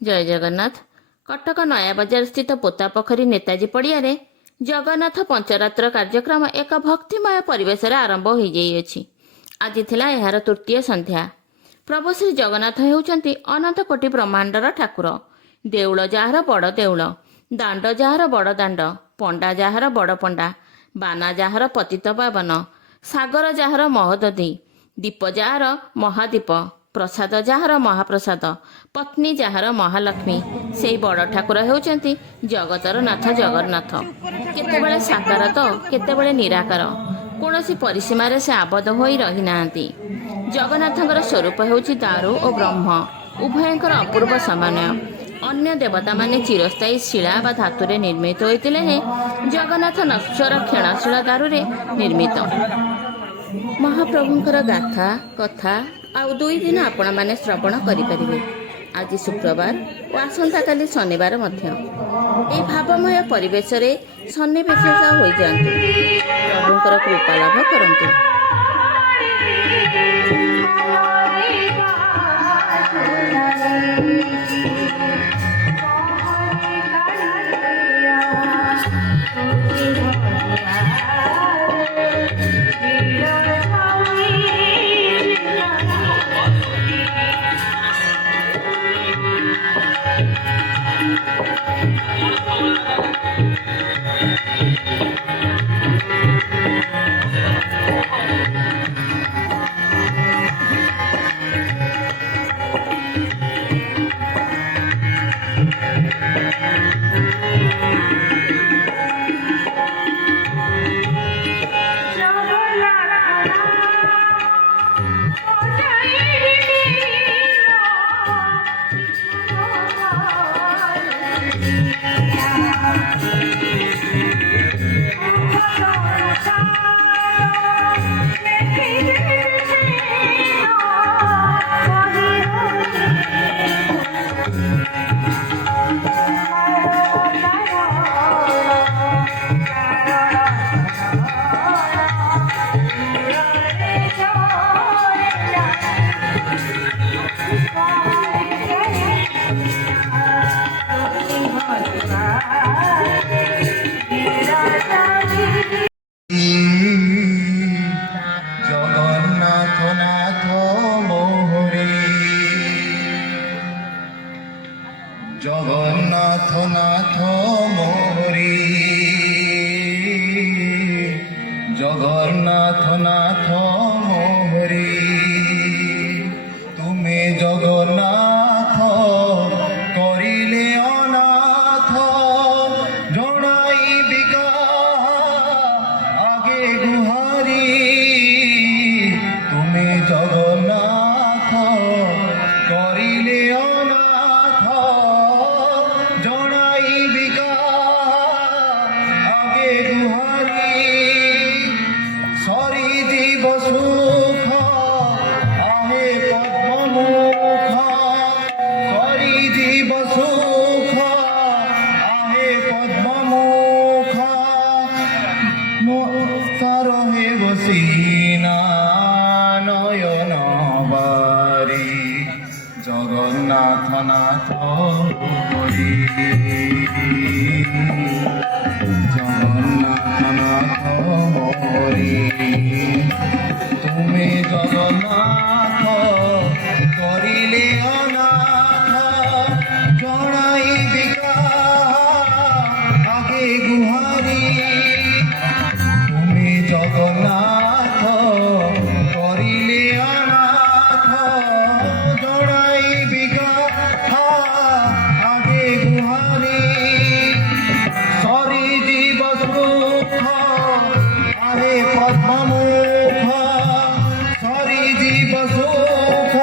जय जगन्नाथ। कटक नयाबजार स्थित पोतापोखरी नेताजी पड़ियारे जगन्नाथ पंचरात्र कार्यक्रम एक भक्तिमय परिवेश आरंभ हो जाइए। आज थिला एहार तृतीय संध्या। प्रभु श्री जगन्नाथ हेउचंती अनंत कोटि ब्रह्मांडर ठाकुर। देउल जार बड़ देउल, दांड जार बड़ दांड, पंडा जार बड़ पंडा, बाना जार पतित पावन, सागर जार महोदधी, दीप जार महादीप, प्रसाद जार महाप्रसाद, पत्नी जार महालक्ष्मी, से बड़ ठाकुर हेउचंती जगतर नाथ जगन्नाथ। केतेबेले साकार तो केतेबेले निराकार, कौनसी परिसीमार से आबद्ध होई रही नांती। जगन्नाथंकर स्वरूप हेउची दारु और ब्रह्म उभयंकर अपूर्व सामान्य। अन्य देवता माने चिरस्थायी शिला बा धातुरे निर्मित होइतिले हे जगन्नाथ नश्वर क्षणशील दारुरे निर्मित। महाप्रभुंकर गाथा कथा आउ 2 दिन आपण माने श्रवण करिपारिबे। आज शुक्रवार और आसंता काली शनिवार मध्य ए भावमय परिवेश रे सन्निवेश हो जातु। प्रभुंकर कृपा लाभ करंतु। जगन्नाथ नाथ मोहरी, जगन्नाथ नाथ मोहरी, तुम्हें जगन्नाथ करिले अनाथ, जनाई बिका आगे गुहारी, तुम्हें जगन्नाथ करिले अनाथ, जनाई बिका आगे गुहारी, सरी जीव सुख आहे पद्ममुख, सरी जीव सुख आहे पद्ममुख, मोक्तार हे बसीना नयन बारी, जगन्नाथ नाथ हरि, जगन्नाथ नाथ हरि, तुम्हें जगन्नाथ करिले अनाथ, जनाई बिका आगे गुहारी, तुम्हें जगन्नाथ करिले अनाथ, जनाई बिका आगे गुहारी, सरी जीव सुख आहे पद्ममुख, सरी जीव सुख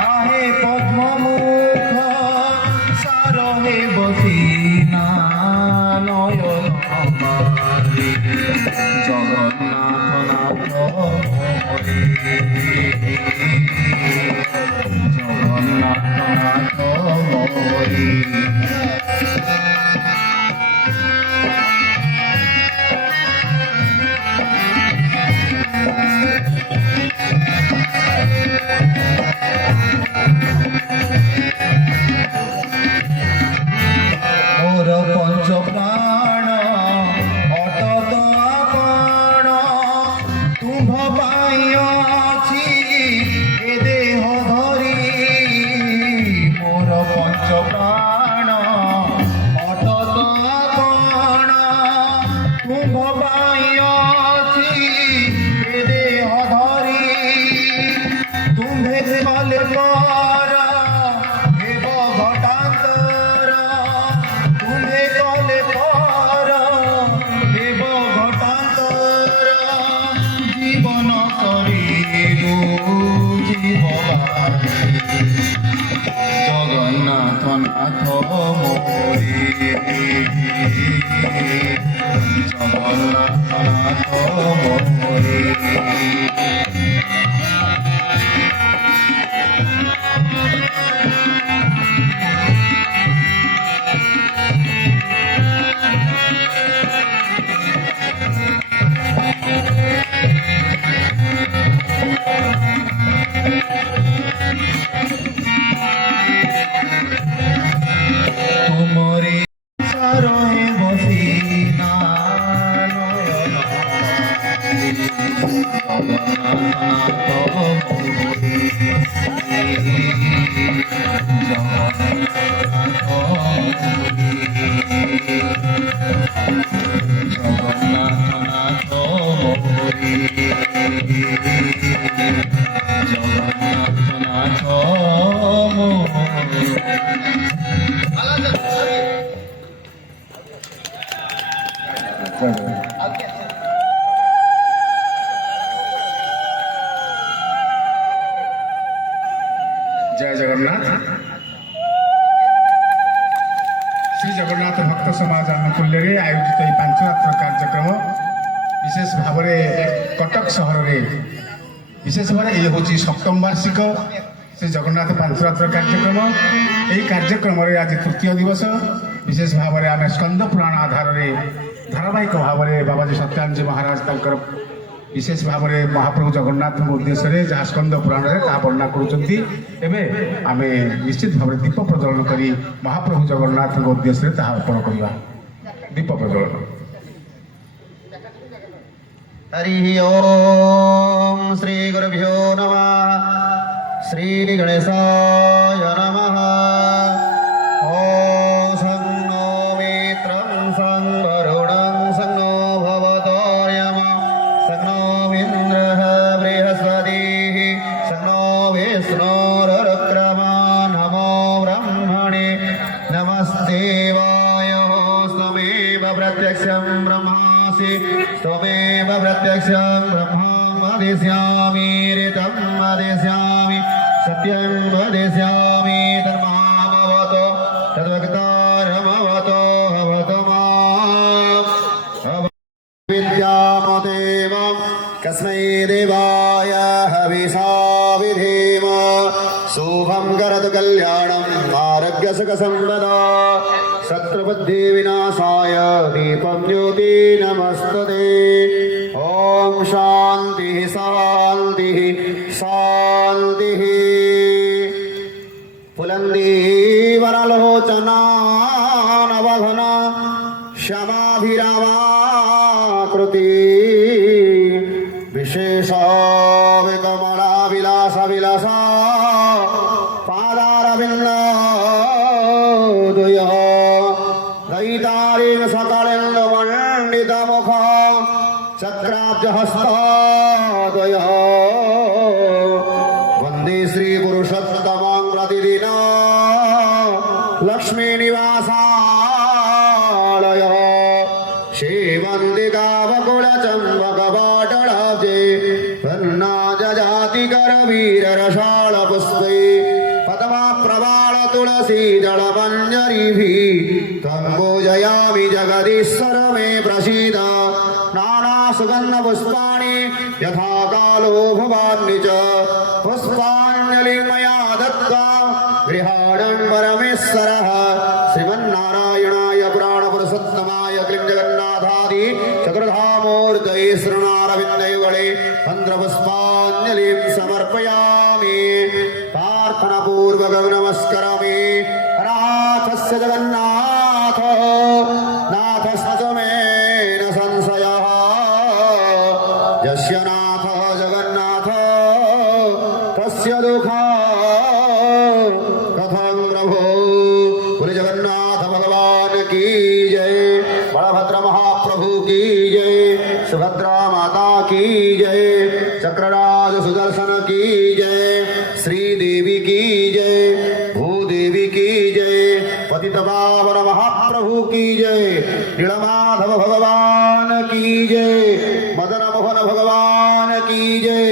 आहे पद्म জগন্নাথ নাথ মোরে জগন্নাথ নাথ মোরে চরণে বসি না নয়ন জগন্নাথ জগন্নাথ জগন্নাথ जय जगन्नाथ श्री जगन्नाथ भक्त समाज आनुकूल्य आयोजित यह पांचरात्र कार्यक्रम विशेष भाव कटक सहर में विशेष भाव ये हूँ सप्तम वार्षिक श्री जगन्नाथ पांचरात्र कार्यक्रम यही कार्यक्रम आज तृतीय दिवस विशेष भाव में आम स्कंद पुराण आधार में धारावाहिक भाव में बाबाजी सत्यानंद महाराज तंकर विशेष भाव में महाप्रभु जगन्नाथ उद्देश्य जहाँ स्कंद पुराण में वर्णना करें आम निश्चित भाव दीप प्रज्वलन कर महाप्रभु जगन्नाथ उद्देश्य अर्पण करवा दीप प्रज्वलन हरि ओम श्री गुरुभ्यो नमः श्री गणेशाय नमः ओम सं नो मित्रं सं वरुणं सं नो भवतोर्यमा सं नो इन्द्रः बृहस्पतिः सं नो विष्णुरुक्रमा नमो ब्रह्मणे नमस्तेवाय स्वमेव प्रत्यक्षं ब्रह्मासि त्वमेव प्रत्यक्षं ब्रह्मं वदिष्यामि ऋतं वदिष्यामि सत्यं वदिष्यामि धर्ममवतो तद्वक्तारमवतो भवतु माम् विद्यामदेवं कस्मै देवाय हविषा विधेम शुभं करतु कल्याणम् आरोग्यसुखसम्पदा शत्रुबुद्धि विनाशाय दीपं ज्योति नमस्तते ओम शांति शांति शांति पुलंदी वरलोचना नवघन क्षमाभिरामाकृति विशेष विकमला विलास विलास पादारविन्दोदय दैतारीं सकलेन्दुमण्डितमुख चक्राब्जहस्तादय वन्दे श्रीपुरुषोत्तमं प्रतिदिन लक्ष्मीनिवासालय श्रीवन्दिकावकुलचम्बकपाटलाब्जे वन्नाजजातिकरवीररसालपुष्पै पद्मप्रवालतुलसी दलमञ्जरीभिः त्वं पूजयामि जगदीश्वर मे प्रसीद नानासुगन्धपुष्पाणि यथा कालो भवान्नि च पुष्पाञ्जलिं मया दत्त्वा गृहाणं परमेश्वरः श्रीमन्नारायणाय पुराणपुरुषोत्तमाय क्लीं जगन्नाथादि चतुर्धामूर्तये शरणारविन्दयुगळे मन्त्रपुष्पाञ्जलिं समर्पयामि प्रार्थनापूर्वकं नमस्करामि नाथस्य जगन्नाथ नाथस्य मे न संशयः यस्य नाथ जगन्नाथ तस्य दुःखं कथं प्रभो बोले जगन्नाथ भगवान की जय बलभद्र महाप्रभु की जय सुभद्रा माता की जय चक्रराज सुदर्शन की जय श्रीदेवी की जय भूदेवी की जय पतित पावन महाप्रभु की जय नीलमाधव भगवान की जय मदन मोहन भगवान की जय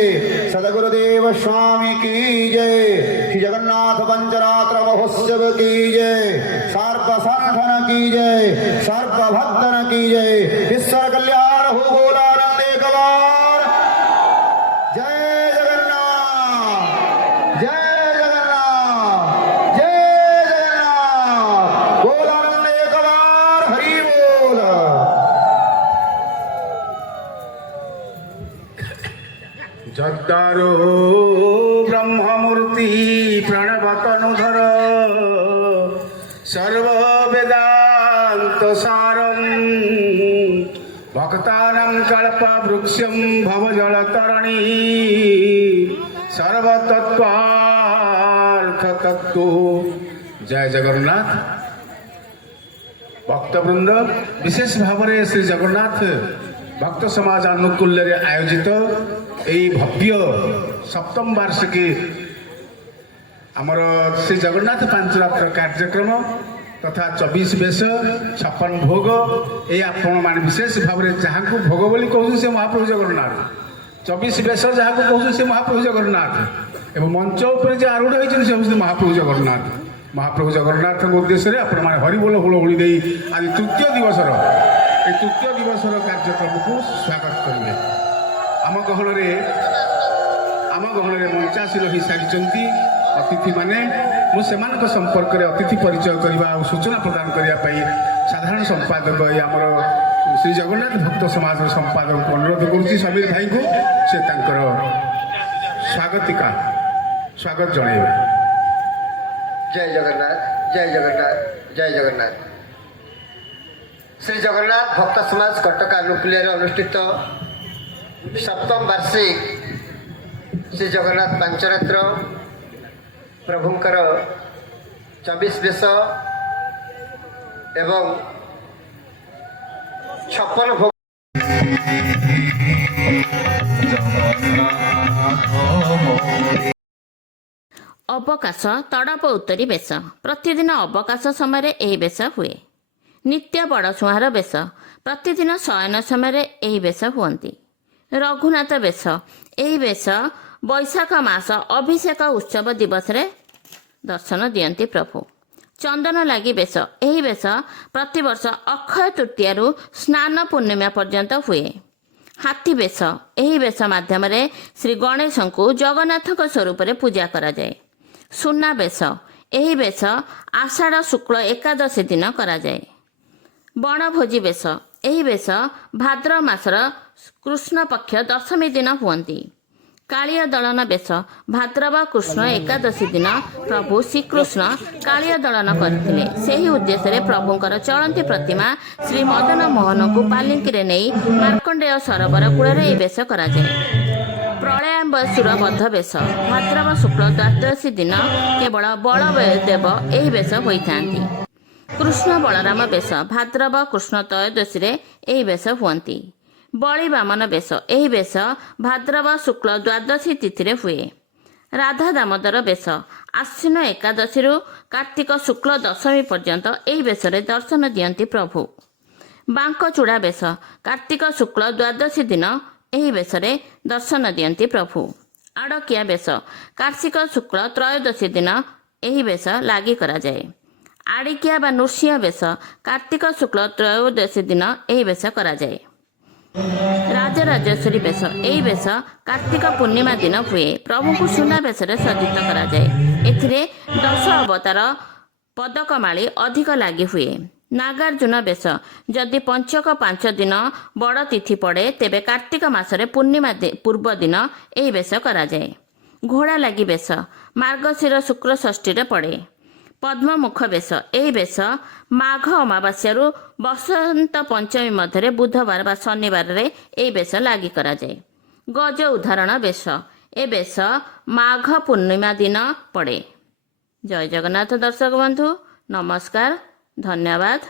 सदगुरुदेव स्वामी की जय श्री जगन्नाथ पंचरात्र महोत्सव की जय, सर्प संठन की जय, सर्प भक्तन की जय, ईश्वर कल्याण हो बोलानंद एक बार। जय जगन्नाथ, जय जगन्नाथ, जय जगन्नाथ, बोलानंद एक बार, हरि बोल। जद्दारो ब्रह्ममूर्ति प्रणवतनुधर सर्ववेदांत सारम भक्तानां कल्पवृक्षं भवजलतरणी सर्वतत्त्वार्थ तत्त्व। जय जगन्नाथ। भक्तवृंद विशेष भाव में श्री जगन्नाथ भक्त समाज आनुकूल्य आयोजित यही भव्य सप्तम वार्षिकी आमर श्री जगन्नाथ पांचरात्र कार्यक्रम तथा 24 बेश 56 भोग ये आपण मान विशेष भाव में जहाँ को भोग बोली कहूँ से महाप्रभु जगन्नाथ, 24 बेश जहाँ को कहूँ से महाप्रभु जगन्नाथ एवं मंच उपर जो आरूढ़ होती से महाप्रभु जगन्नाथ। महाप्रभु जगन्नाथ उद्देश्य आपण मैंने हरिबोल हुलहुली दे आज तृतीय दिवसर कार्यक्रम को स्वागत करेंगे। आम गहन मंचासीन हो सारी अतिथि माने मुझे संपर्क में अतिथि परिचय करने और सूचना प्रदान करने साधारण संपादक आमर श्री जगन्नाथ भक्त समाज संपादक को अनुरोध करुँच समीर भाई को से स्वागत जनइबे। जय जगन्नाथ, जय जगन्नाथ, जय जगन्नाथ। श्री जगन्नाथ भक्त समाज कटक आनुकूल्य अनुष्ठित सप्तम वार्षिक श्री जगन्नाथ पांचरात्र प्रभुंकर 24 बेश एवं 56 भोग अवकाश तड़प उत्तरी बेश प्रतिदिन अवकाश समय यही बेश हुए। नित्य बड़सुहार बेश प्रतिदिन शयन समय यही बेश हुअन्ति। रघुनाथ बेश यही बेश वैशाख मास अभिषेक उत्सव दिवस रे दर्शन दियंती प्रभु। चंदन लगी बेश यही बेश प्रतिवर्ष अक्षय तृतीया स्नान पूर्णिमा पर्यंत हुए। हाथी बेश यही बेश माध्यम श्री गणेश को जगन्नाथ स्वरूप पूजा करा जाए। सुना बेश यही बेश आषाढ़ शुक्ल एकादशी दिन करा जाए। बणभोजी बेश यही बेश भाद्र मासर कृष्ण पक्ष दशमी दिन हुअन्ति। कालिया दलन बेश भाद्रव कृष्ण एकादशी दिन प्रभु श्रीकृष्ण कालिया दलन करथिले। सेही उद्देश्य प्रभुंकर चलंती प्रतिमा श्री मदन मोहन को पालिंकी रे नहीं मार्कंडेय सरोवर कूल बेश करा जाए। प्रलयांबसुर बध बेश भाद्रव शुक्ल द्वादशी दिन केवल बलदेव यही बेश होइथांती। कृष्ण बलराम बेश भाद्रव कृष्ण त्रयोदशी यही बेश हुअन्ति। बलि बामन बेश यही बेश भाद्रव शुक्ल द्वादशी तिथि हुए। राधा दामोदर बेश आश्विन एकादशी कार्तिक शुक्ल दशमी पर्यंत यही बेश दर्शन दियंती प्रभु। बांकचूड़ा बेश कार्तिक शुक्ल द्वादशी दिन यही बेश दर्शन दियंती प्रभु। आड़किया बेश कार्तिक शुक्ल त्रयोदशी दिन यही बेश लागी करा जाए। आड़िकिया बा नृसिंह बेश कार्तिक शुक्ल त्रयोदशी दिन यही बेश करा जाए। राजराजेश्वरी बेश यही बेश कार्तिक पूर्णिमा दिन हुए। प्रभु को सुना बेश सज्जित करा जाए। एथिरे 10 अवतार पदकमाली अधिक लागी हुए। नागार्जुन बेश जदि पंचक 5 दिन बड़ तिथि पड़े तेबे कार्तिक मासरे पूर्णिमा पूर्व दिन यही बेश करा जाए। घोड़ा लगी बेश मार्गशीर शुक्ल षष्ठी पड़े। पद्ममुख बेश यही बेश माघ अमावास्या बसंत पंचमी मध्य बुधवार बा शनिवार यही बेश लागी करा जाए। गज उदाहरण बेश ए बेश माघ पूर्णिमा दिन पड़े। जय जगन्नाथ दर्शक बंधु नमस्कार, धन्यवाद।